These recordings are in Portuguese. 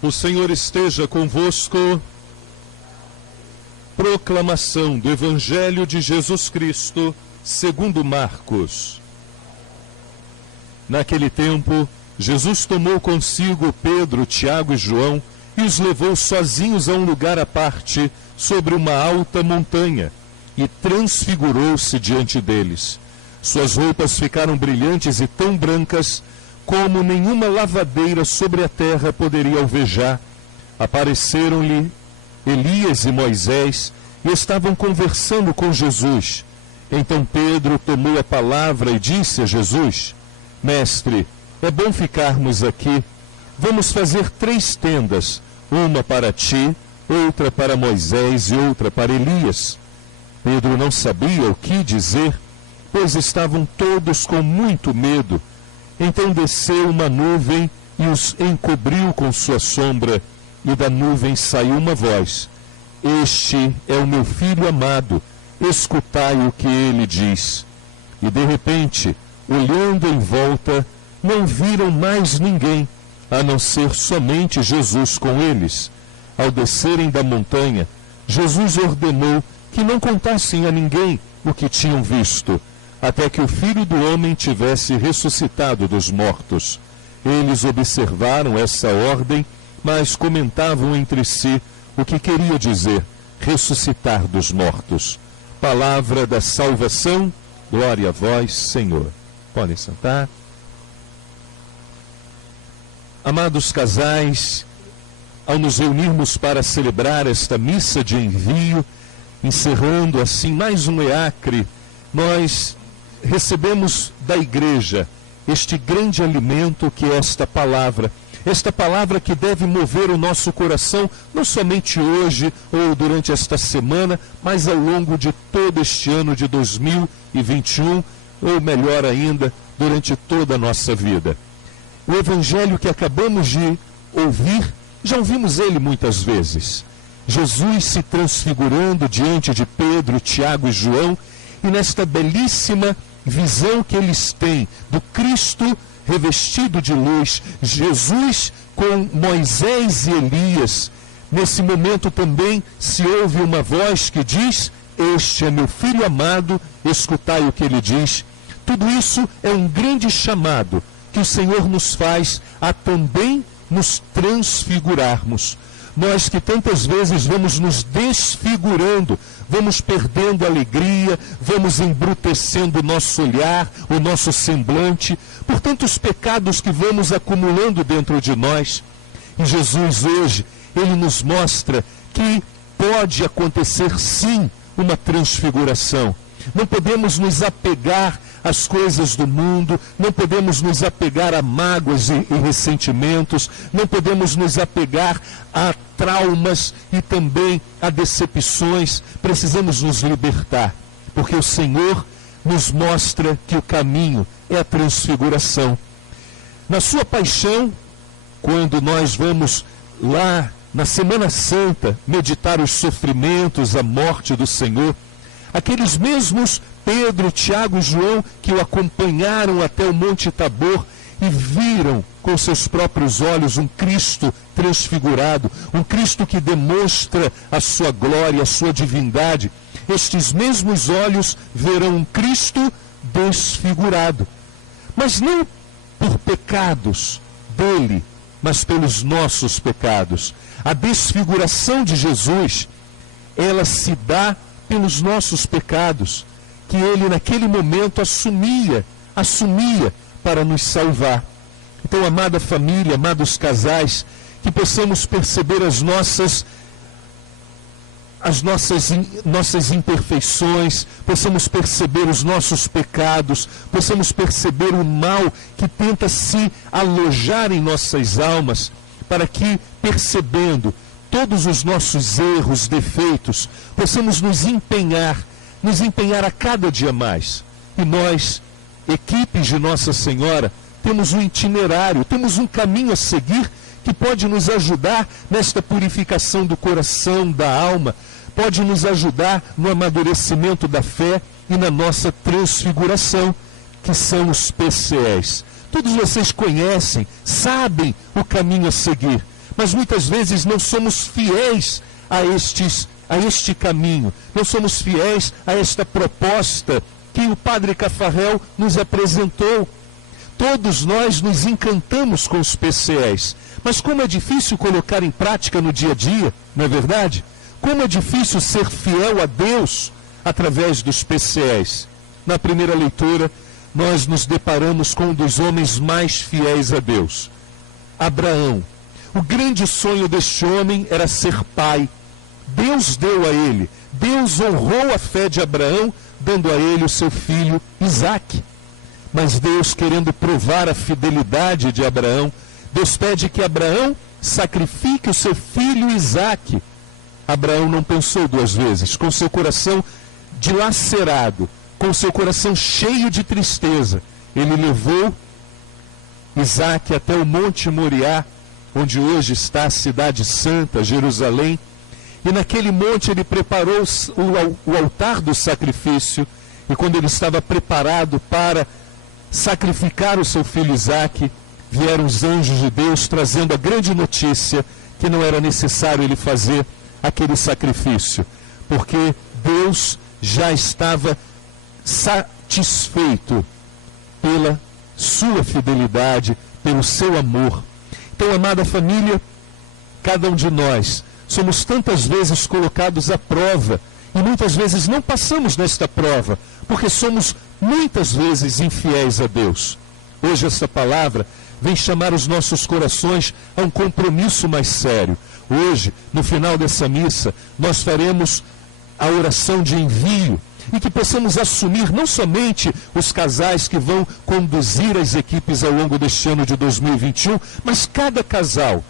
O Senhor esteja convosco. Proclamação do Evangelho de Jesus Cristo, segundo Marcos. Naquele tempo, Jesus tomou consigo Pedro, Tiago e João e os levou sozinhos a um lugar à parte, sobre uma alta montanha, e transfigurou-se diante deles. Suas roupas ficaram brilhantes e tão brancas como nenhuma lavadeira sobre a terra poderia alvejar. Apareceram-lhe Elias e Moisés e estavam conversando com Jesus. Então Pedro tomou a palavra e disse a Jesus: Mestre, é bom ficarmos aqui. Vamos fazer 3 tendas, uma para ti, outra para Moisés e outra para Elias. Pedro não sabia o que dizer, pois estavam todos com muito medo. Então desceu uma nuvem e os encobriu com sua sombra, e da nuvem saiu uma voz: Este é o meu filho amado, escutai o que ele diz. E de repente, olhando em volta, não viram mais ninguém, a não ser somente Jesus com eles. Ao descerem da montanha, Jesus ordenou que não contassem a ninguém o que tinham visto, até que o Filho do Homem tivesse ressuscitado dos mortos. Eles observaram essa ordem, mas comentavam entre si o que queria dizer ressuscitar dos mortos. Palavra da salvação, glória a vós, Senhor. Podem sentar. Amados casais, ao nos reunirmos para celebrar esta missa de envio, encerrando assim mais um EACRE, nós recebemos da igreja este grande alimento que é esta palavra que deve mover o nosso coração, não somente hoje ou durante esta semana, mas ao longo de todo este ano de 2021, ou melhor ainda, durante toda a nossa vida. O Evangelho que acabamos de ouvir, já ouvimos ele muitas vezes. Jesus se transfigurando diante de Pedro, Tiago e João, e nesta belíssima visão que eles têm do Cristo revestido de luz, Jesus com Moisés e Elias. Nesse momento também se ouve uma voz que diz: Este é meu filho amado, escutai o que ele diz. Tudo isso é um grande chamado que o Senhor nos faz a também nos transfigurarmos. Nós que tantas vezes vamos nos desfigurando, vamos perdendo a alegria, vamos embrutecendo o nosso olhar, o nosso semblante, por tantos pecados que vamos acumulando dentro de nós. E Jesus hoje, ele nos mostra que pode acontecer sim uma transfiguração. Não podemos nos apegar às coisas do mundo, não podemos nos apegar a mágoas e ressentimentos, não podemos nos apegar a traumas e também a decepções. Precisamos nos libertar, porque o Senhor nos mostra que o caminho é a transfiguração. Na sua paixão, quando nós vamos lá na Semana Santa meditar os sofrimentos, a morte do Senhor, aqueles mesmos Pedro, Tiago e João que o acompanharam até o Monte Tabor e viram com seus próprios olhos um Cristo transfigurado, um Cristo que demonstra a sua glória, a sua divindade. Estes mesmos olhos verão um Cristo desfigurado, mas não por pecados dele, mas pelos nossos pecados. A desfiguração de Jesus, ela se dá pelos nossos pecados, que ele naquele momento assumia para nos salvar. Então, amada família, amados casais, que possamos perceber as nossas imperfeições, possamos perceber os nossos pecados, possamos perceber o mal que tenta se alojar em nossas almas, para que, percebendo todos os nossos erros, defeitos, possamos nos empenhar a cada dia mais. E nós, equipes de Nossa Senhora, temos um itinerário, temos um caminho a seguir que pode nos ajudar nesta purificação do coração, da alma, pode nos ajudar no amadurecimento da fé e na nossa transfiguração, que são os PCEs. Todos vocês conhecem, sabem o caminho a seguir, mas muitas vezes não somos fiéis a este caminho, não somos fiéis a esta proposta que o Padre Cafarel nos apresentou. Todos nós nos encantamos com os PCEs, mas como é difícil colocar em prática no dia a dia, não é verdade? Como é difícil ser fiel a Deus através dos PCEs. Na primeira leitura, nós nos deparamos com um dos homens mais fiéis a Deus, Abraão. O grande sonho deste homem era ser pai. Deus deu a ele, Deus honrou a fé de Abraão, dando a ele o seu filho Isaque. Mas Deus, querendo provar a fidelidade de Abraão, Deus pede que Abraão sacrifique o seu filho Isaque. Abraão não pensou duas vezes, com seu coração dilacerado, com seu coração cheio de tristeza, ele levou Isaque até o Monte Moriá, onde hoje está a cidade santa, Jerusalém, e naquele monte ele preparou o altar do sacrifício, e quando ele estava preparado para sacrificar o seu filho Isaque, vieram os anjos de Deus trazendo a grande notícia que não era necessário ele fazer aquele sacrifício, porque Deus já estava satisfeito pela sua fidelidade, pelo seu amor. Então, amada família, cada um de nós somos tantas vezes colocados à prova, e muitas vezes não passamos nesta prova, porque somos muitas vezes infiéis a Deus. Hoje esta palavra vem chamar os nossos corações a um compromisso mais sério. Hoje, no final dessa missa, nós faremos a oração de envio, e que possamos assumir não somente os casais que vão conduzir as equipes ao longo deste ano de 2021, mas cada casal,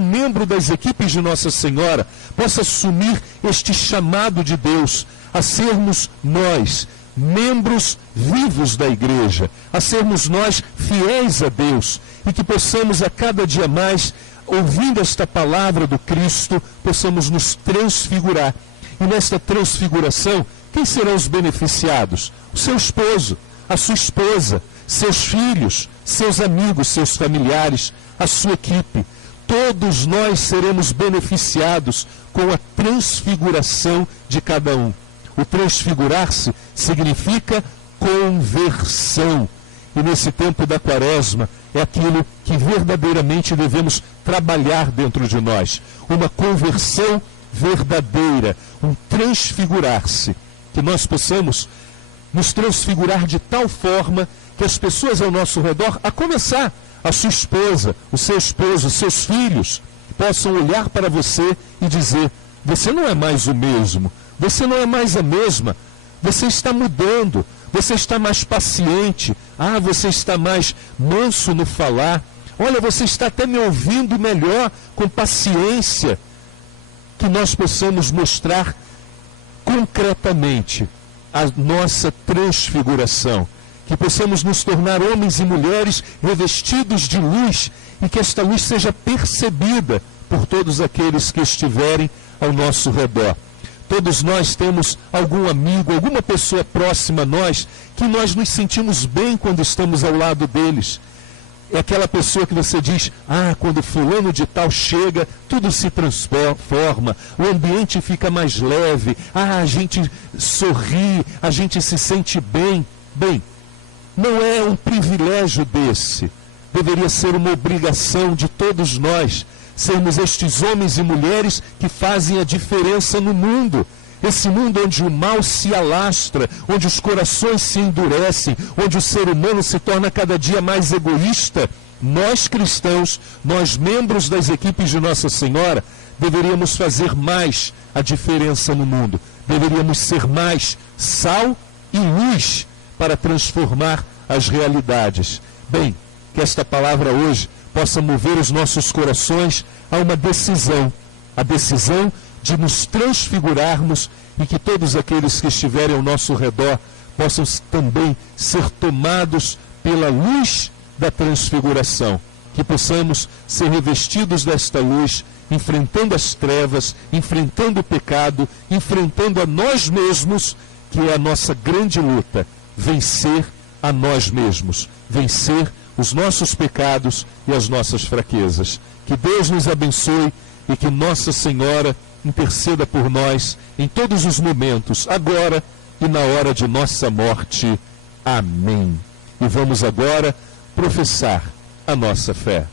membro das equipes de Nossa Senhora, possa assumir este chamado de Deus a sermos nós, membros vivos da igreja, a sermos nós fiéis a Deus, e que possamos a cada dia mais, ouvindo esta palavra do Cristo, possamos nos transfigurar. E nesta transfiguração, quem serão os beneficiados? O seu esposo, a sua esposa, seus filhos, seus amigos, seus familiares, a sua equipe. Todos nós seremos beneficiados com a transfiguração de cada um. O transfigurar-se significa conversão. E nesse tempo da Quaresma, é aquilo que verdadeiramente devemos trabalhar dentro de nós. Uma conversão verdadeira, um transfigurar-se. Que nós possamos nos transfigurar de tal forma que as pessoas ao nosso redor, a começar a sua esposa, o seu esposo, os seus filhos, possam olhar para você e dizer: você não é mais o mesmo, você não é mais a mesma, você está mudando, você está mais paciente, você está mais manso no falar, olha, você está até me ouvindo melhor, com paciência. Que nós possamos mostrar concretamente a nossa transfiguração, que possamos nos tornar homens e mulheres revestidos de luz, e que esta luz seja percebida por todos aqueles que estiverem ao nosso redor. Todos nós temos algum amigo, alguma pessoa próxima a nós, que nós nos sentimos bem quando estamos ao lado deles. É aquela pessoa que você diz: quando fulano de tal chega, tudo se transforma, o ambiente fica mais leve, a gente sorri, a gente se sente bem. Bem, não é um privilégio desse, deveria ser uma obrigação de todos nós, sermos estes homens e mulheres que fazem a diferença no mundo. Esse mundo onde o mal se alastra, onde os corações se endurecem, onde o ser humano se torna cada dia mais egoísta, nós cristãos, nós membros das equipes de Nossa Senhora, deveríamos fazer mais a diferença no mundo. Deveríamos ser mais sal e luz para transformar as realidades. Bem, que esta palavra hoje possa mover os nossos corações a uma decisão, a decisão de nos transfigurarmos, e que todos aqueles que estiverem ao nosso redor possam também ser tomados pela luz da transfiguração, que possamos ser revestidos desta luz, enfrentando as trevas, enfrentando o pecado, enfrentando a nós mesmos, que é a nossa grande luta, vencer a nós mesmos, vencer os nossos pecados e as nossas fraquezas. Que Deus nos abençoe e que Nossa Senhora interceda por nós em todos os momentos, agora e na hora de nossa morte. Amém. E vamos agora professar a nossa fé.